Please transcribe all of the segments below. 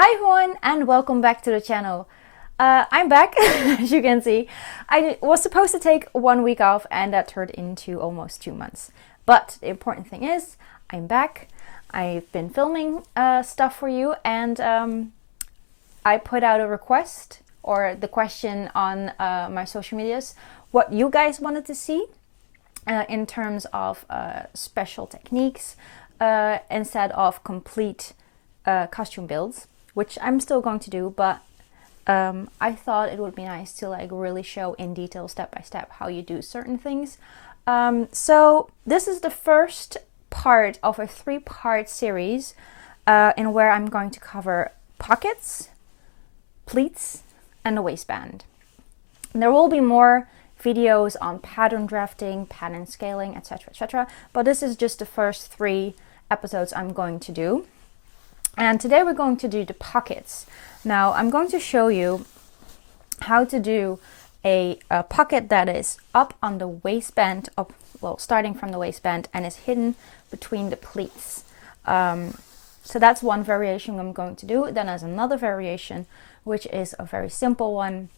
Hi everyone and welcome back to the channel. I'm back, as you can see. I was supposed to take 1 week off and that turned into almost 2 months. But the important thing is, I'm back. I've been filming stuff for you and I put out a request or the question on my social medias what you guys wanted to see in terms of special techniques instead of complete costume builds, which I'm still going to do, but I thought it would be nice to like really show in detail, step by step, how you do certain things. So this is the first part of a 3-part series in where I'm going to cover pockets, pleats, and the waistband. And there will be more videos on pattern drafting, pattern scaling, etc., etc. But this is just the first 3 episodes I'm going to do. And today we're going to do the pockets. Now I'm going to show you how to do a pocket that is up on the waistband, starting from the waistband, and is hidden between the pleats. So that's one variation I'm going to do. Then there's another variation, which is a very simple one,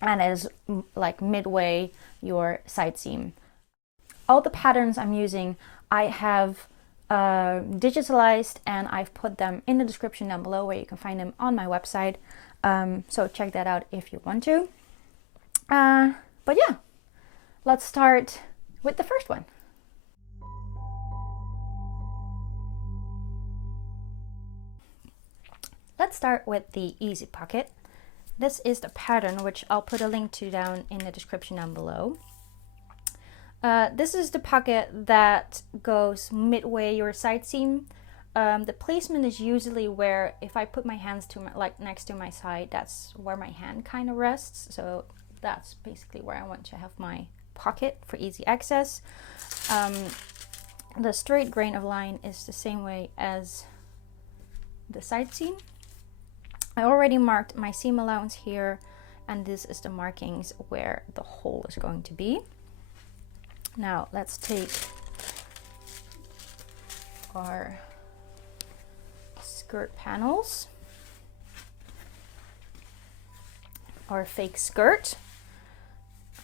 and is like midway your side seam. All the patterns I'm using, I have digitalized, and I've put them in the description down below where you can find them on my website. So check that out if you want to. But yeah, let's start with the first one. Let's start with the easy pocket. This is the pattern, which I'll put a link to down in the description down below. This is the pocket that goes midway your side seam. The placement is usually where, if I put my hands to next to my side, that's where my hand kind of rests. So that's basically where I want to have my pocket for easy access. The straight grain of line is the same way as the side seam. I already marked my seam allowance here, and this is the markings where the hole is going to be. Now let's take our skirt panels, our fake skirt.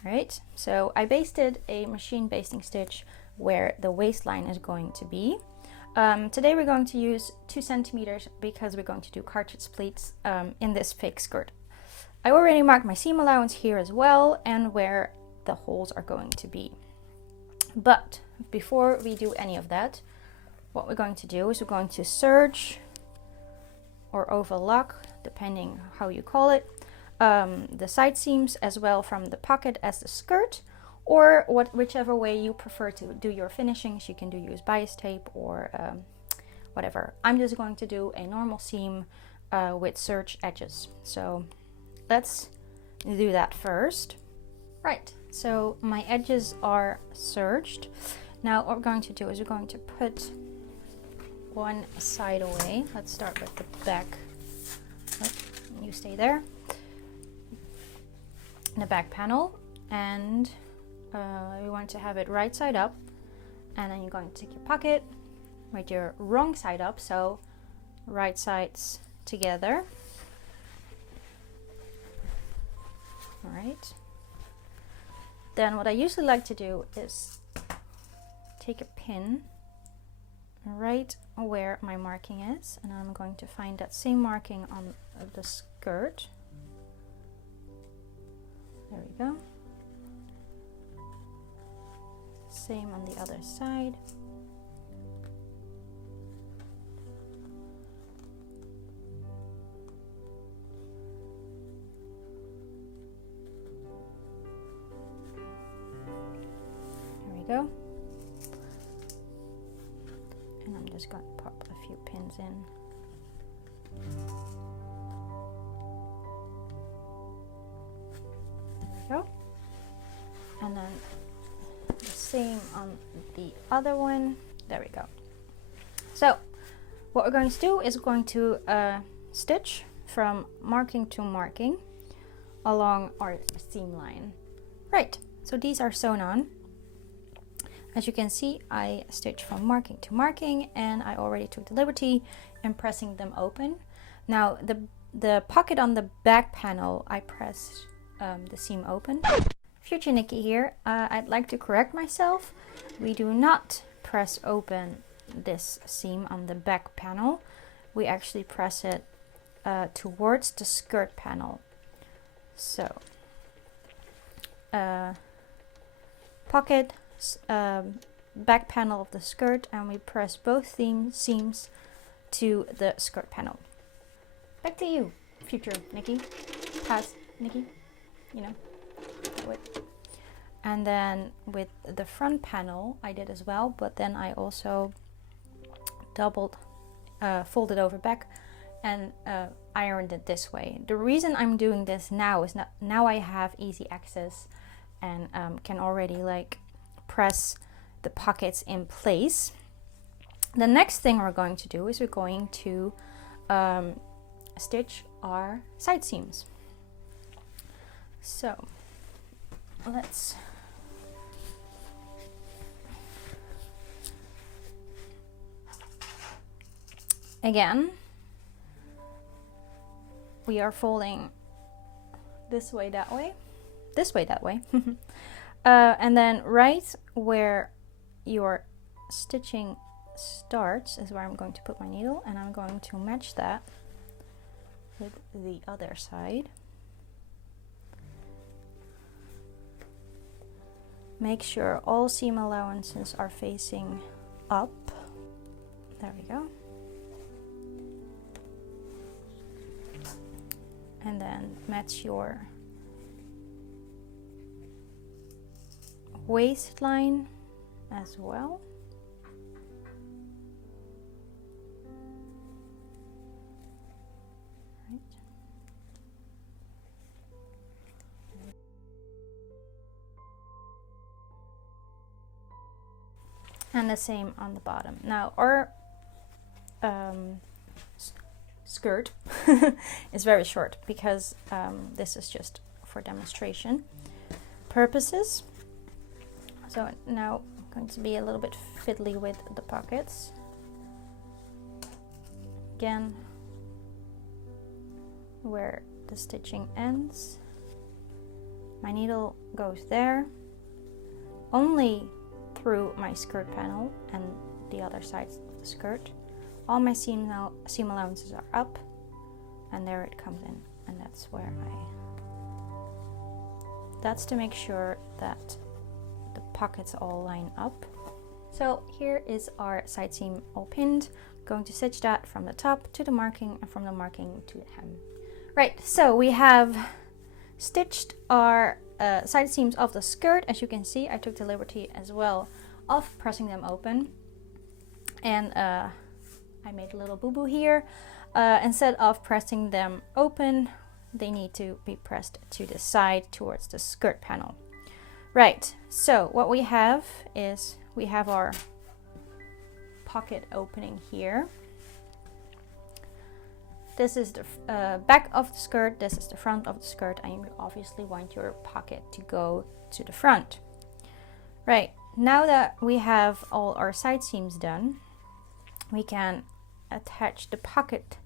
All right, so I basted a machine basting stitch where the waistline is going to be. Today we're going to use 2 centimeters because we're going to do cartridge pleats in this fake skirt. I already marked my seam allowance here as well, and where the holes are going to be. But before we do any of that, what we're going to do is we're going to serge or overlock, depending how you call it, the side seams as well from the pocket as the skirt, or whichever way you prefer to do your finishings. You can use bias tape or whatever. I'm just going to do a normal seam with serge edges. So let's do that first. Right, so my edges are serged. Now what we're going to do is we're going to put one side away. Let's start with the back. Oh, you stay there. The back panel, and we want to have it right side up, and then you're going to take your pocket with your wrong side up, so right sides together. All right. Then what I usually like to do is take a pin right where my marking is, and I'm going to find that same marking on the skirt. There we go. Same on the other side. Go. And I'm just going to pop a few pins in. There we go. And then the same on the other one. There we go. So what we're going to do is going to stitch from marking to marking along our seam line. Right, so these are sewn on. As you can see, I stitched from marking to marking, and I already took the liberty in pressing them open. Now the pocket on the back panel, I pressed the seam open. Future Nikki here. I'd like to correct myself. We do not press open this seam on the back panel. We actually press it towards the skirt panel. So pocket, back panel of the skirt, and we press both seams to the skirt panel. Back to you, future Nikki, past Nikki, you know. And then with the front panel I did as well, but then I also folded over back and ironed it this way. The reason I'm doing this now is now I have easy access and can already like press the pockets in place. The next thing we're going to do is we're going to stitch our side seams. So let's again, we are folding this way, that way, and then right where your stitching starts is where I'm going to put my needle, and I'm going to match that with the other side. Make sure all seam allowances are facing up. There we go. And then match your waistline as well. Right. And the same on the bottom. Now our skirt is very short because this is just for demonstration purposes. So now I'm going to be a little bit fiddly with the pockets. Again, where the stitching ends, my needle goes there, only through my skirt panel and the other sides of the skirt. All my seam allowances are up, and there it comes in, and that's where that's to make sure that the pockets all line up. So here is our side seam all pinned. I'm going to stitch that from the top to the marking and from the marking to the hem. Right, so we have stitched our side seams of the skirt. As you can see, I took the liberty as well of pressing them open, and I made a little boo-boo here. Instead of pressing them open, they need to be pressed to the side towards the skirt panel. Right, so what we have is we have our pocket opening here. This is the back of the skirt, this is the front of the skirt, and you obviously want your pocket to go to the front. Right, now that we have all our side seams done, we can attach the pocket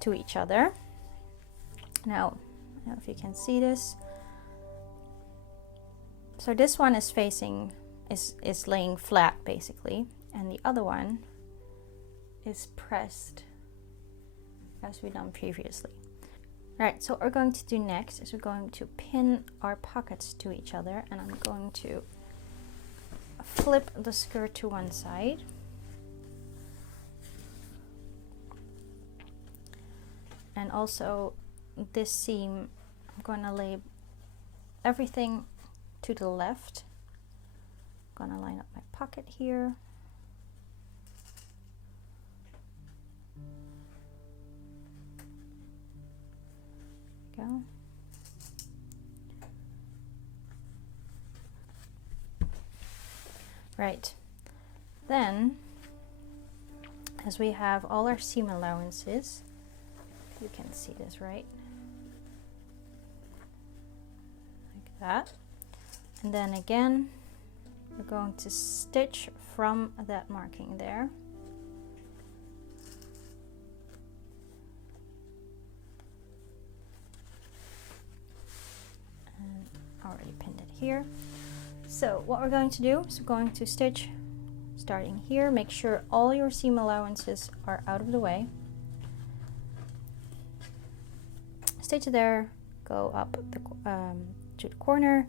to each other. Now, I don't know if you can see this. So this one is facing, is laying flat basically, and the other one is pressed as we've done previously. Right, so what we're going to do next is we're going to pin our pockets to each other, and I'm going to flip the skirt to one side. And also this seam, I'm going to lay everything to the left. I'm going to line up my pocket here. Go. Right, then as we have all our seam allowances, you can see this, right? Like that. And then again, we're going to stitch from that marking there. here. So what we're going to do is we're going to stitch starting here. Make sure all your seam allowances are out of the way. Stitch there, go up to the corner,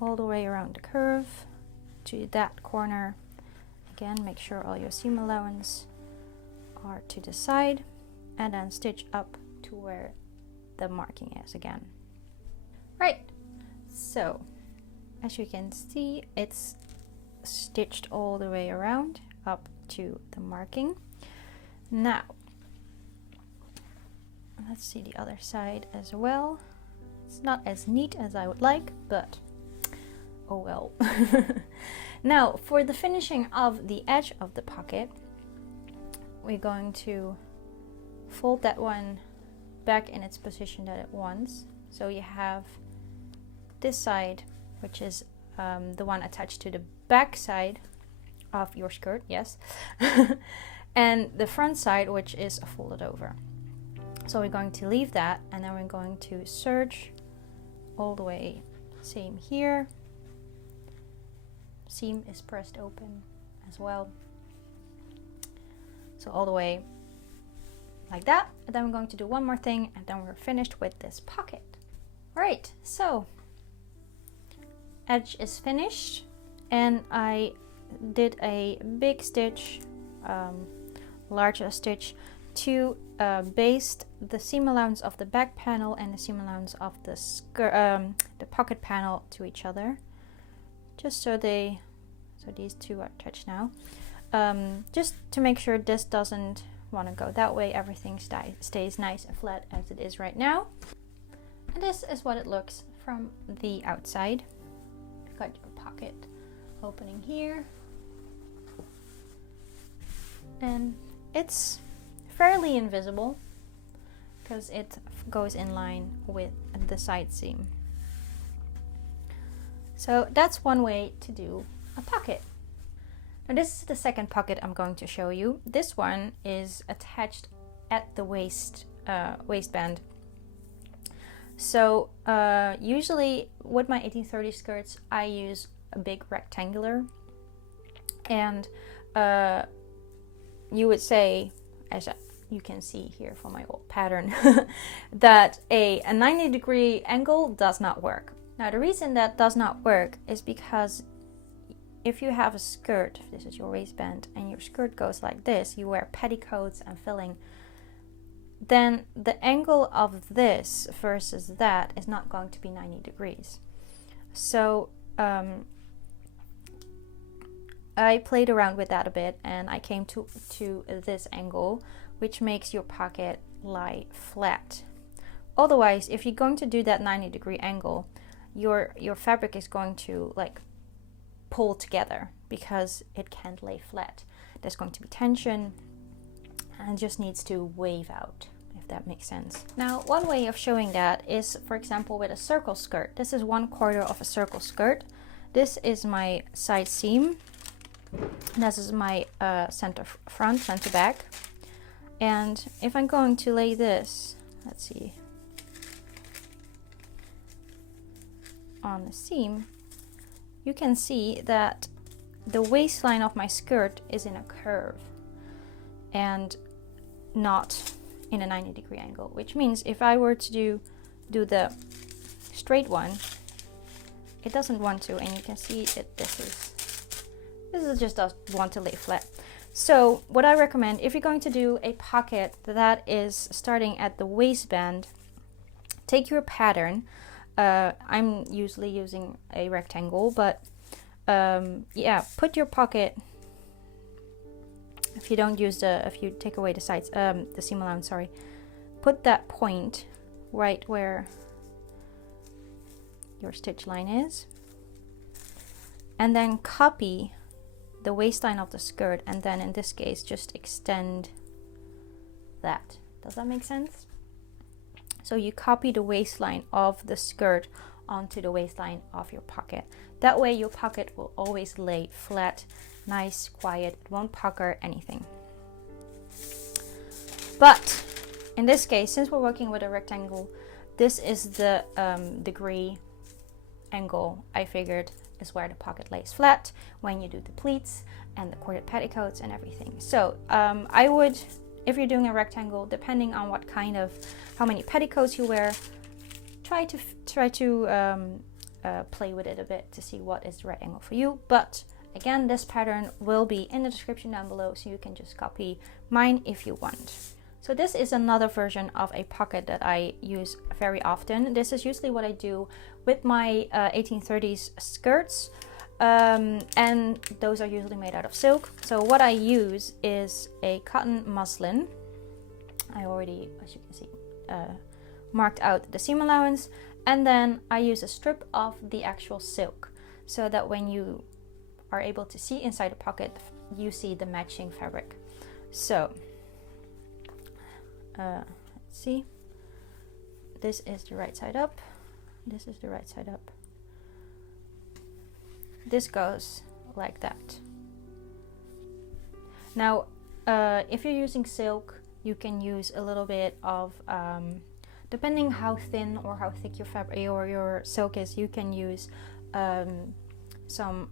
all the way around the curve to that corner. Again, make sure all your seam allowance are to the side, and then stitch up to where the marking is again. Right, so as you can see, it's stitched all the way around up to the marking. Now let's see the other side as well. It's not as neat as I would like, but oh well. Now for the finishing of the edge of the pocket, we're going to fold that one back in its position that it wants. So you have this side, which is the one attached to the back side of your skirt, yes, and the front side, which is folded over. So we're going to leave that, and then we're going to serge all the way. Same here. Seam is pressed open as well. So all the way like that. And then we're going to do one more thing, and then we're finished with this pocket. All right, so edge is finished, and I did a big stitch, larger stitch to baste the seam allowance of the back panel and the seam allowance of the skirt, the pocket panel to each other, just so these two are attached now, just to make sure this doesn't want to go that way. Everything stays nice and flat as it is right now. And this is what it looks from the outside. You've got your pocket opening here, and it's fairly invisible because it goes in line with the side seam. So that's one way to do a pocket. Now this is the second pocket I'm going to show you. This one is attached at the waistband. So usually with my 1830 skirts, I use a big rectangular, and you would say, as you can see here from my old pattern, that a 90-degree angle does not work. Now the reason that does not work is because if you have a skirt, this is your waistband, and your skirt goes like this, you wear petticoats and filling, then the angle of this versus that is not going to be 90 degrees. So I played around with that a bit, and I came to this angle, which makes your pocket lie flat. Otherwise, if you're going to do that 90-degree angle, your fabric is going to like pull together because it can't lay flat. There's going to be tension, and it just needs to wave out, if that makes sense. Now, one way of showing that is, for example, with a circle skirt. This is 1/4 of a circle skirt. This is my side seam. This is my center front, center back. And if I'm going to lay this, let's see, on the seam, you can see that the waistline of my skirt is in a curve and not in a 90-degree angle, which means if I were to do the straight one, it doesn't want to, and you can see that this is just does want to lay flat. So what I recommend, if you're going to do a pocket that is starting at the waistband, take your pattern. I'm usually using a rectangle, but yeah, put your pocket, if you don't use if you take away the sides, the seam allowance, sorry, put that point right where your stitch line is, and then copy the waistline of the skirt, and then in this case just extend that. Does that make sense? So you copy the waistline of the skirt onto the waistline of your pocket. That way your pocket will always lay flat, nice, quiet. It won't pucker anything. But in this case, since we're working with a rectangle, this is the degree angle, I figured, is where the pocket lays flat when you do the pleats and the corded petticoats and everything. So I would, if you're doing a rectangle, depending on what kind of, how many petticoats you wear, try to play with it a bit to see what is the right angle for you. But again, this pattern will be in the description down below, so you can just copy mine if you want. So this is another version of a pocket that I use very often. This is usually what I do with my 1830s skirts, and those are usually made out of silk. So what I use is a cotton muslin. I already, as you can see, marked out the seam allowance, and then I use a strip of the actual silk, so that when you are able to see inside the pocket, you see the matching fabric. So let's see, this is the right side up, this is the right side up, this goes like that. Now if you're using silk, you can use a little bit of depending how thin or how thick your fabric or your silk is, you can use some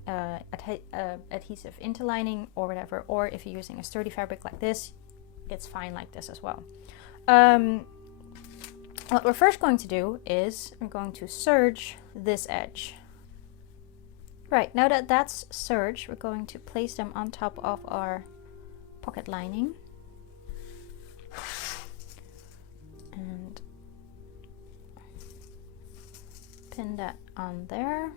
adhesive interlining or whatever, or if you're using a sturdy fabric like this, it's fine like this as well. What we're first going to do is we're going to serge this edge. Right, now that that's serged, we're going to place them on top of our pocket lining. And pin that on there.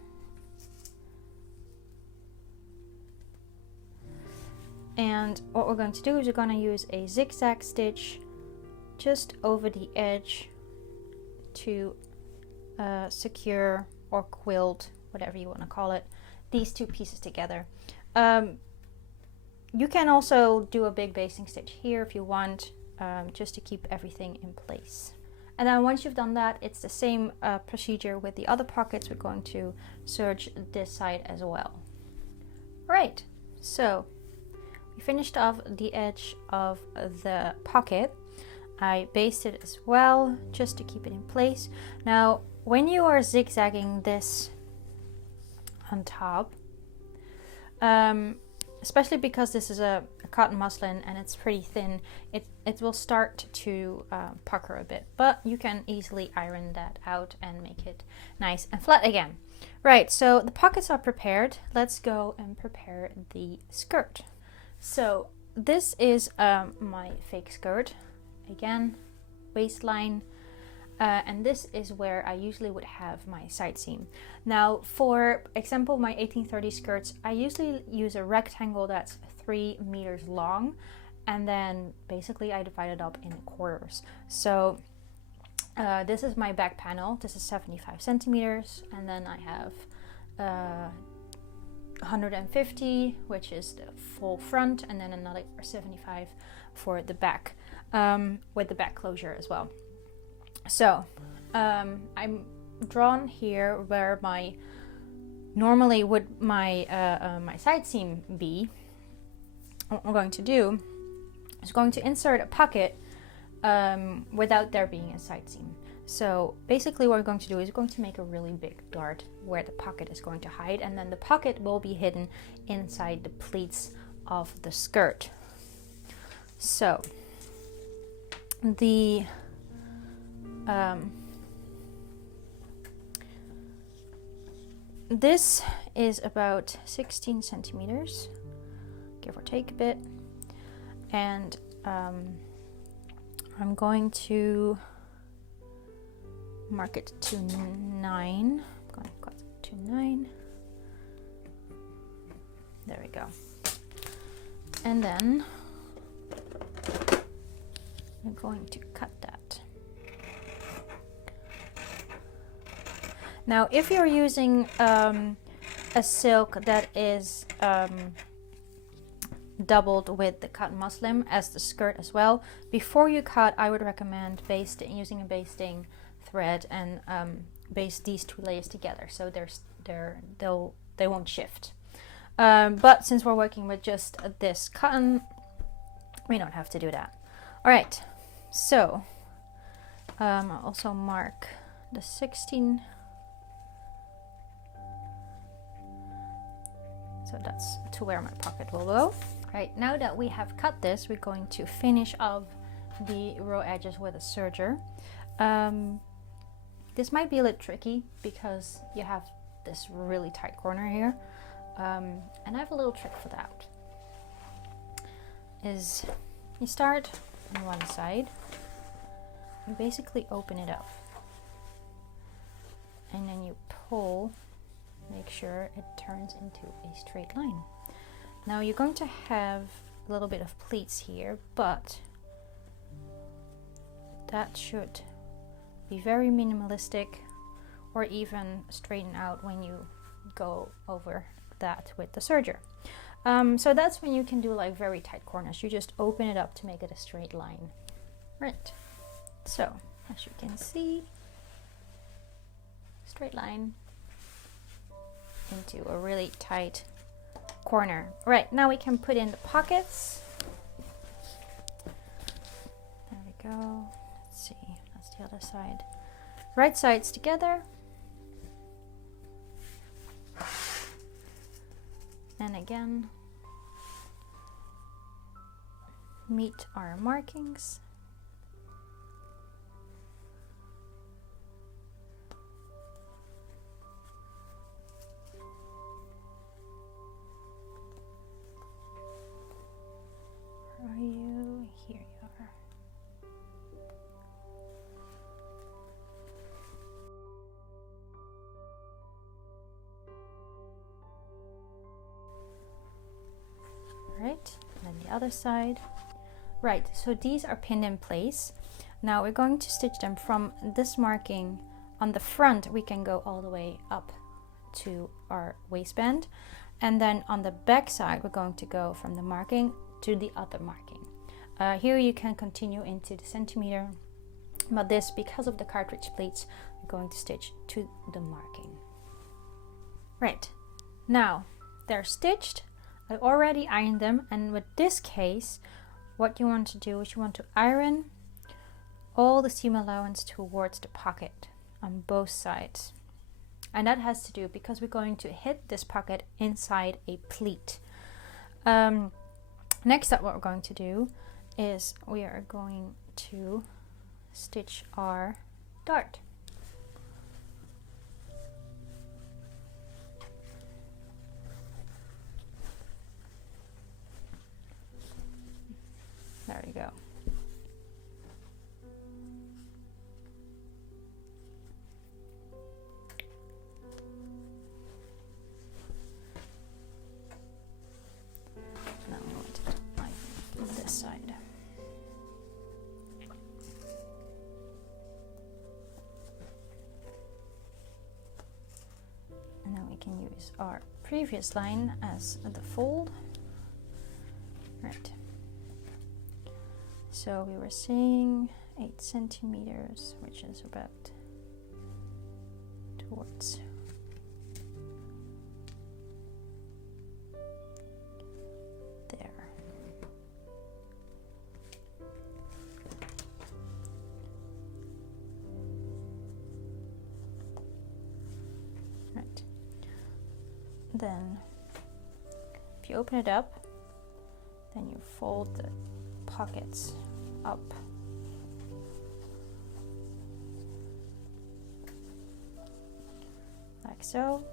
And what we're going to do is we're going to use a zigzag stitch just over the edge to secure or quilt, whatever you want to call it, these two pieces together. You can also do a big basting stitch here if you want, just to keep everything in place. And then once you've done that, it's the same procedure with the other pockets. We're going to serge this side as well. Right, so we finished off the edge of the pocket. I basted as well, just to keep it in place. Now, when you are zigzagging this on top, especially because this is a cotton muslin and it's pretty thin, it will start to pucker a bit, but you can easily iron that out and make it nice and flat again. Right, so the pockets are prepared. Let's go and prepare the skirt. So this is my fake skirt. Again, waistline, and this is where I usually would have my side seam. Now, for example, my 1830 skirts, I usually use a rectangle that's 3 meters long, and then basically I divide it up in quarters. So this is my back panel. This is 75 centimeters, and then I have 150, which is the full front, and then another 75 for the back, with the back closure as well. So I'm drawn here where my normally would my my side seam be. What I'm going to do is going to insert a pocket without there being a side seam. So basically what we're going to do is we're going to make a really big dart where the pocket is going to hide, and then the pocket will be hidden inside the pleats of the skirt. So the this is about 16 centimeters, give or take a bit, and I'm going to mark it to 9. I'm going to cut it to 9. There we go. And then I'm going to cut that. Now, if you're using a silk that is doubled with the cotton muslin as the skirt as well, before you cut, I would recommend using a basting thread and baste these two layers together, so they won't shift. But since we're working with just this cotton, we don't have to do that. All right, so I'll also mark the 16 So that's to where my pocket will go. Right, now that we have cut this, we're going to finish off the raw edges with a serger. This might be a little tricky because you have this really tight corner here. And I have a little trick for that. Is you start on one side, you basically open it up, and then you pull, make sure it turns into a straight line. Now you're going to have a little bit of pleats here, but that should be very minimalistic, or even straighten out when you go over that with the serger. So that's when you can do like very tight corners. You just open it up to make it a straight line. Right. So as you can see, straight line into a really tight corner. Right, now we can put in the pockets. There we go. Let's see, that's the other side. Right sides together. And again, meet our markings. Where are you? Here you are. Right, and then the other side. Right, so these are pinned in place. Now we're going to stitch them from this marking on the front. We can go all the way up to our waistband, and then on the back side we're going to go from the marking to the other marking. Here you can continue into the centimeter, but this, because of the cartridge pleats, we're going to stitch to the marking. Right, now they're stitched. I already ironed them, and with this case, what you want to do is you want to iron all the seam allowance towards the pocket on both sides. And that has to do because we're going to hit this pocket inside a pleat. Next up, what we're going to do is we are going to stitch our dart. There we go. Now I'm going to line this side. And then we can use our previous line as the fold. Right. So we were saying 8 centimeters, which is about towards there. Right. Then if you open it up, then you fold the pockets up. Like so.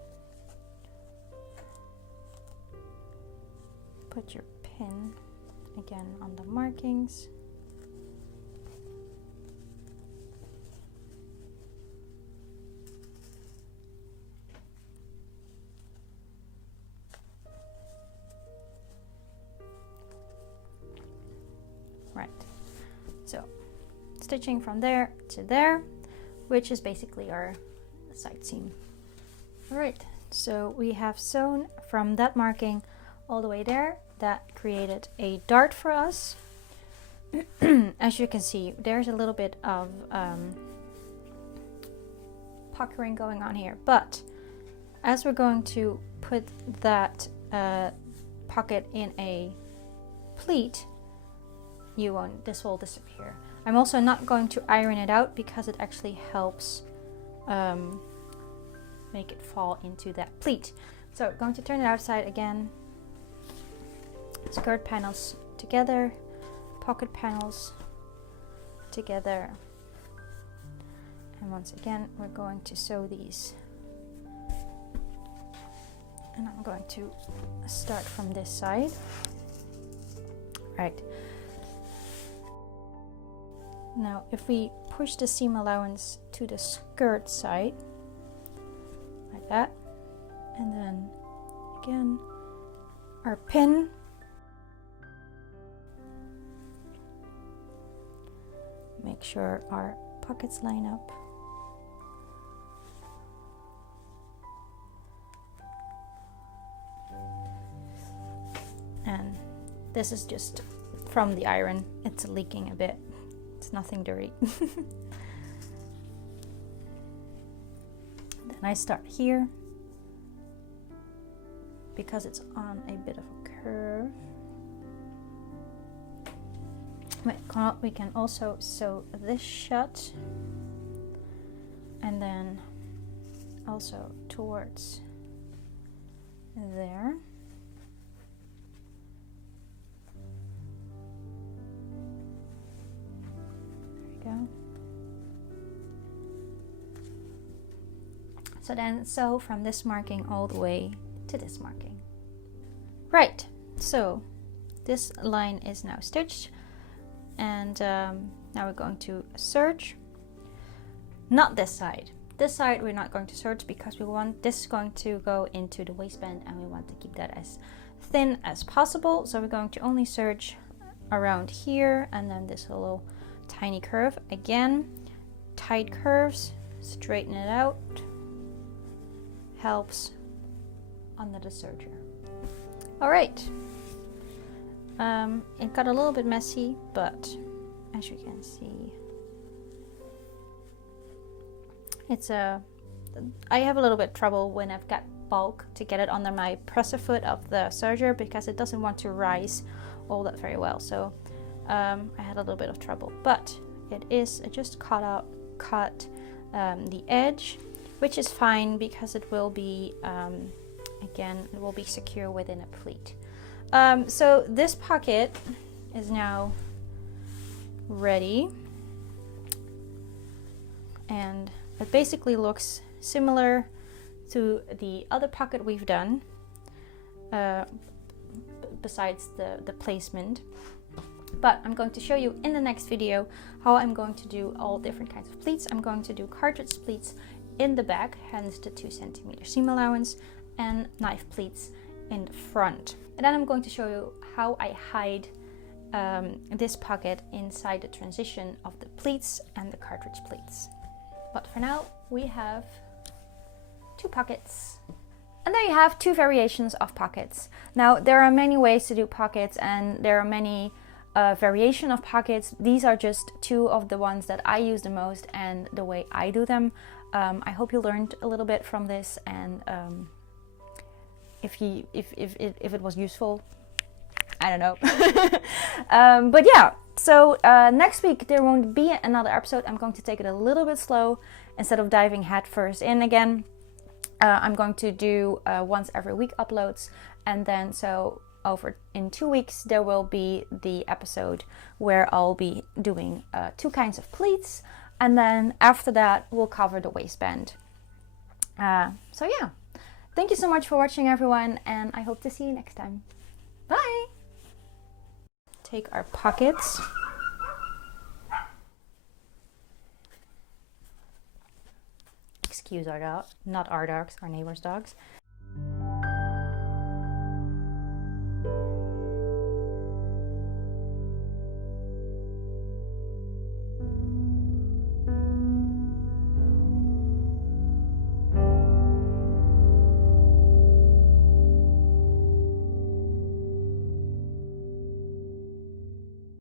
Put your pin again on the markings. Right, so stitching from there to there, which is basically our side seam. All right, so we have sewn from that marking all the way there. That created a dart for us. As you can see, there's a little bit of puckering going on here, but as we're going to put that pocket in a pleat, this will disappear. I'm also not going to iron it out because it actually helps make it fall into that pleat. So going to turn it outside again. Skirt panels together, pocket panels together. And once again, we're going to sew these. And I'm going to start from this side. Right. Now, if we push the seam allowance to the skirt side, like that, and then again, our pin, make sure our pockets line up. And this is just from the iron, it's leaking a bit. It's nothing dirty. Then I start here because it's on a bit of a curve. We can also sew this shut and then also towards there. Go. So then sew from this marking all the way to this marking. Right, so this line is now stitched, and now we're going to serge. Not this side. This side we're not going to serge because we want this is going to go into the waistband and we want to keep that as thin as possible. So we're going to only serge around here and then this little tiny curve. Again, tight curves, straighten it out, helps under the serger. All right, it got a little bit messy, but as you can see, it's I have a little bit trouble when I've got bulk to get it under my presser foot of the serger because it doesn't want to rise all that very well. So I had a little bit of trouble, but it is just cut the edge, which is fine because it will be again, it will be secure within a pleat. So this pocket is now ready, and it basically looks similar to the other pocket we've done, besides the placement. But I'm going to show you in the next video how I'm going to do all different kinds of pleats. I'm going to do cartridge pleats in the back, hence the 2 centimeter seam allowance, and knife pleats in the front. And then I'm going to show you how I hide this pocket inside the transition of the pleats and the cartridge pleats. But for now, we have 2 pockets. And there you have 2 variations of pockets. Now, there are many ways to do pockets, and there are many variation of pockets. These are just 2 of the ones that I use the most and the way I do them. I hope you learned a little bit from this, and if it was useful, I don't know. But yeah, so next week there won't be another episode. I'm going to take it a little bit slow instead of diving head first in again. I'm going to do once every week uploads, and then so over in 2 weeks there will be the episode where I'll be doing 2 kinds of pleats, and then after that we'll cover the waistband. So yeah, thank you so much for watching, everyone, and I hope to see you next time. Bye! Take our pockets. Excuse our dog, not our dogs, our neighbor's dogs.